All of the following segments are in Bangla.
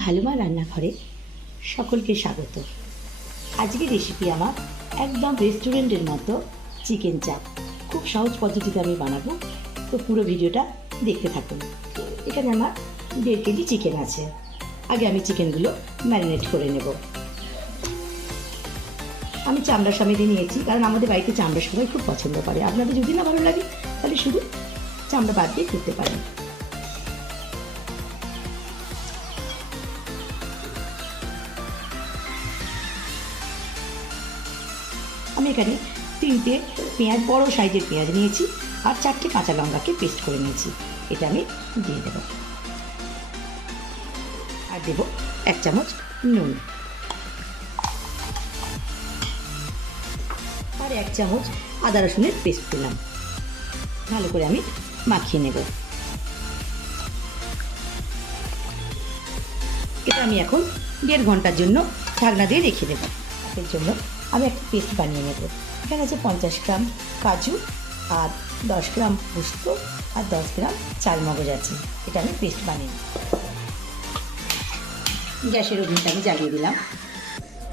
ভালোমা রান্নাঘরে সকলকে স্বাগত। আজকের রেসিপি আমার একদম রেস্টুরেন্টের মতো চিকেন চাপ খুব সহজ পদ্ধতিতে আমি বানাবো। তো পুরো ভিডিওটা দেখতে থাকুন। এখানে আমার দেড় কেজি চিকেন আছে। আগে আমি চিকেনগুলো ম্যারিনেট করে নেব। আমি চামড়া সমেত নিয়েছি, কারণ আমাদের বাড়িতে চামড়া সবাই খুব পছন্দ করে। আপনাদের যদি না ভালো লাগে, তাহলে শুধু চামড়া বাদ দিয়ে করতে পারেন। আমি এখানে তিনটে পেঁয়াজ, বড় সাইজের পেঁয়াজ নিয়েছি আর চারটে কাঁচা লঙ্কাকে পেস্ট করে নিয়েছি। এটা আমি দিয়ে দেব। আর দেব এক চামচ নুন। আর এক চামচ আদা রসুনের পেস্ট দিলাম। ভালো করে আমি মাখিয়ে নেব। এটা আমি এখন দেড় ঘণ্টার জন্য ঢাকনা দিয়ে রেখে দেবো। এর জন্য আমি একটা পেস্ট বানিয়ে নেব। এখানে আছে পঞ্চাশ গ্রাম কাজু আর দশ গ্রাম পোস্ত আর দশ গ্রাম চাল মগজ আছে। এটা আমি পেস্ট বানিয়ে নেব। গ্যাসের ওভেনটা আমি জ্বালিয়ে দিলাম।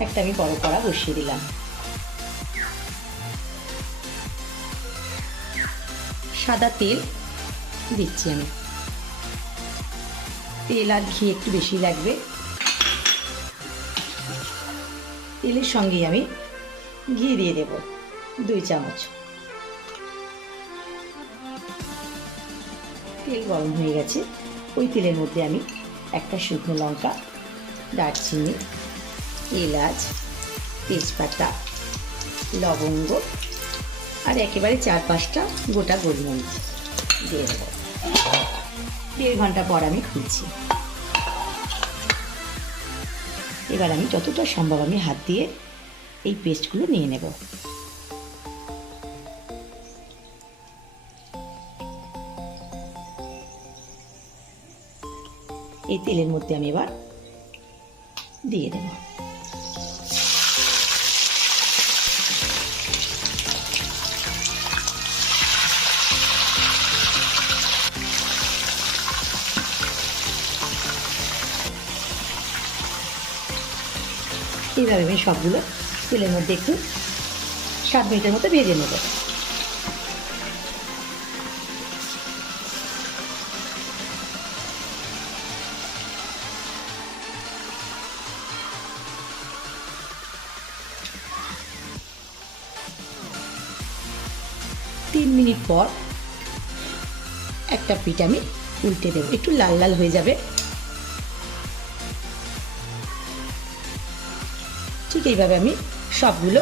একটা আমি বড় কড়া বসিয়ে দিলাম। সাদা তেল দিচ্ছি আমি। তেল আর ঘি একটু বেশি লাগবে। তেলের সঙ্গেই আমি ঘি দিয়ে দেব, দুই চামচ। তেল গরম হয়ে গেছে। ওই তেলের মধ্যে আমি একটা শুকনো লঙ্কা, দারচিনি, এলাচ, তেজপাতা, লবঙ্গ আর একেবারে চার পাঁচটা গোটা গোলমরিচ দিয়ে দেবো। দেড় ঘণ্টা পর আমি খুলছি। এবার আমি যতটা সম্ভব আমি হাত দিয়ে এই পেস্টগুলো নিয়ে নেব। এই তেলের মধ্যে আমি এবার দিয়ে দেব। এইভাবে আমি সবগুলো তেলের মধ্যে একটু সাত মিনিটের মতো ভেজে নেব। তিন মিনিট পর একটা পিঠ আমি উল্টে দেবো। একটু লাল লাল হয়ে যাবে। ঠিক এইভাবে আমি সবগুলো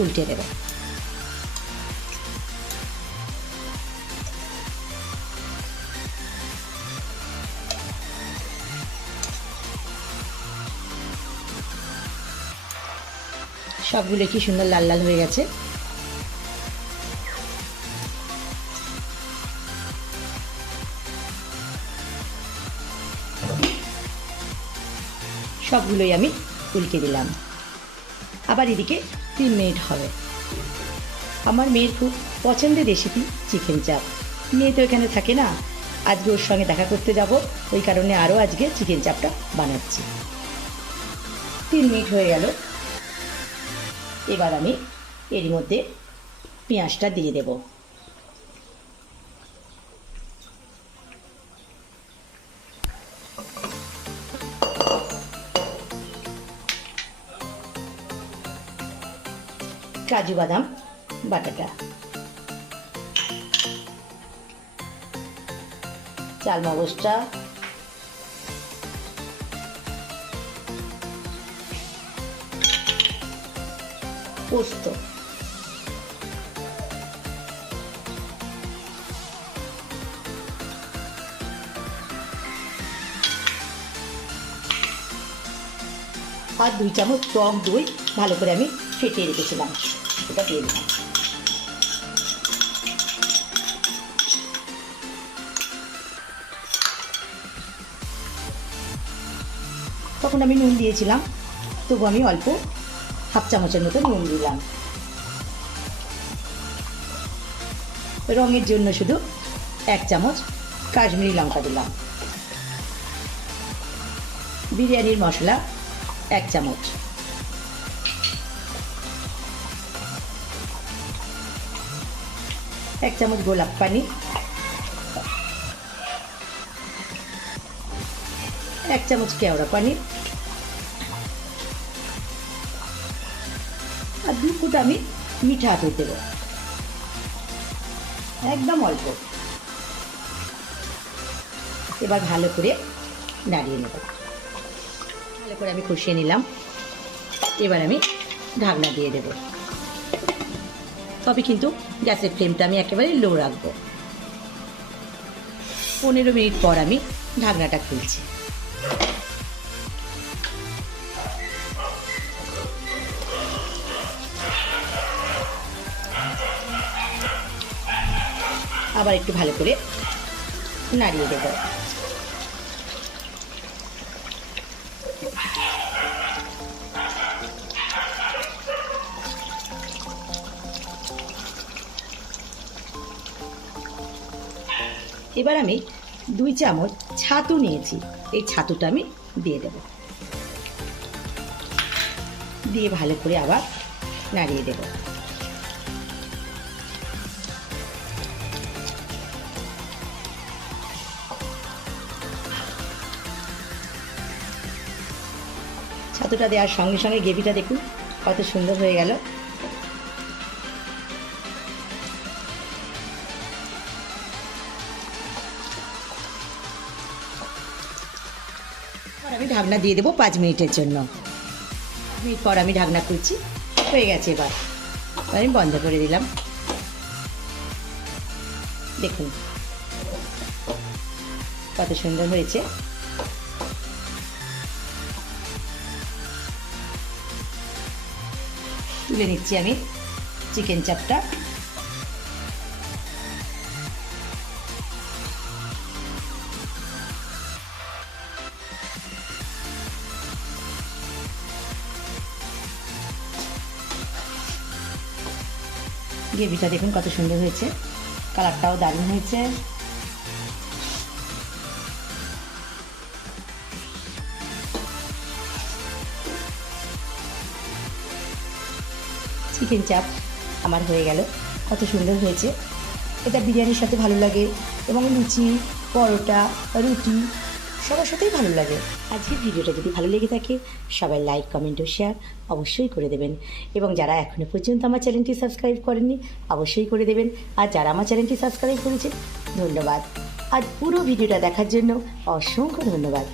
উল্টে দেব। সবগুলো কি সুন্দর লাল লাল হয়ে গেছে। সবগুলোই আমি উল্টে দিলাম। আবার এদিকে তিন মিনিট হবে। আমার মেয়ের খুব পছন্দের রেসিপি চিকেন চাপ মেয়ে তো এখানে থাকে না। আজকে ওর সঙ্গে দেখা করতে যাব। ওই কারণে আরও আজকে চিকেন চাপটা বানাচ্ছি। তিন মিনিট হয়ে গেল। এবার আমি এর মধ্যে পেঁয়াজটা দিয়ে দেব। কাজু বাদাম বাটাটা। চাল মগজটা। পোস্ত। আর দুই চামচ টক দই ভালো করে আমি ফেটিয়ে রেখেছিলাম। এটা দিয়ে দিলাম। তখন আমি নুন দিয়েছিলাম। তবু আমি অল্প হাফ চামচের মতো নুন দিলাম। রঙের জন্য শুধু এক চামচ কাশ্মীরি লঙ্কা দিলাম। বিরিয়ানির মশলা এক চামচ। এক চামচ গোলাপ পানি। এক চামচ কেওড়া পানি। আর দু ফুট আমি মিঠা আতর দেব। একদম অল্প। এবার ভালো করে নাড়িয়ে নেব। ভালো করে আমি কষিয়ে নিলাম। এবার আমি ঢাকনা দিয়ে দেব। তবে কিন্তু গ্যাসের ফ্লেমটা আমি একেবারে লো রাখব। পনেরো মিনিট পর আমি ঢাকনাটা খুলছি। আবার একটু ভালো করে নাড়িয়ে দেবো। এবার আমি দুই চামচ ছাতু নিয়েছি। এই ছাতুটা আমি দিয়ে দেব। দিয়ে ভালো করে আবার নাড়িয়ে দেব। ছাতুটা দেওয়ার সঙ্গে সঙ্গে গ্রেভিটা দেখুন, কত সুন্দর হয়ে গেল। ঢাকনা দিয়ে দেবো পাঁচ মিনিটের জন্য। মিনিট পর আমি ঢাকনা খুলছি। হয়ে গেছে এবার আমি বন্ধ করে দিলাম। দেখুন। কত সুন্দর হয়েছে। তুলে নিচ্ছি আমি চিকেন চাপটা। গ্রেভিটা দেখুন কত সুন্দর হয়েছে। কালারটাও দারুণ হয়েছে। চিকেন চাপ আমার হয়ে গেল। কত সুন্দর হয়েছে। এটা বিরিয়ানির সাথে ভালো লাগে এবং লুচি, পরোটা, রুটি সবার সাথেই ভালো লাগে। আজকের ভিডিওটা যদি ভালো লেগে থাকে, সবাই লাইক কমেন্ট ও শেয়ার অবশ্যই করে দেবেন। এবং যারা এখনও পর্যন্ত আমার চ্যানেলটি সাবস্ক্রাইব করেননি, অবশ্যই করে দেবেন। আর যারা আমার চ্যানেলটি সাবস্ক্রাইব করেছে ধন্যবাদ। আর পুরো ভিডিওটা দেখার জন্য অসংখ্য ধন্যবাদ।